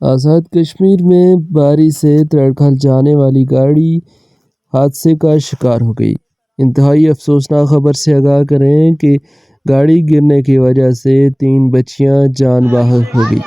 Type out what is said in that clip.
आज़ाद कश्मीर में बारिश से तड़खल जाने वाली गाड़ी हादसे का शिकार हो गई। इंतहाई अफसोसनाक खबर से आगाह करें कि गाड़ी गिरने की वजह से 3 बच्चियां जान बाहर हो गई।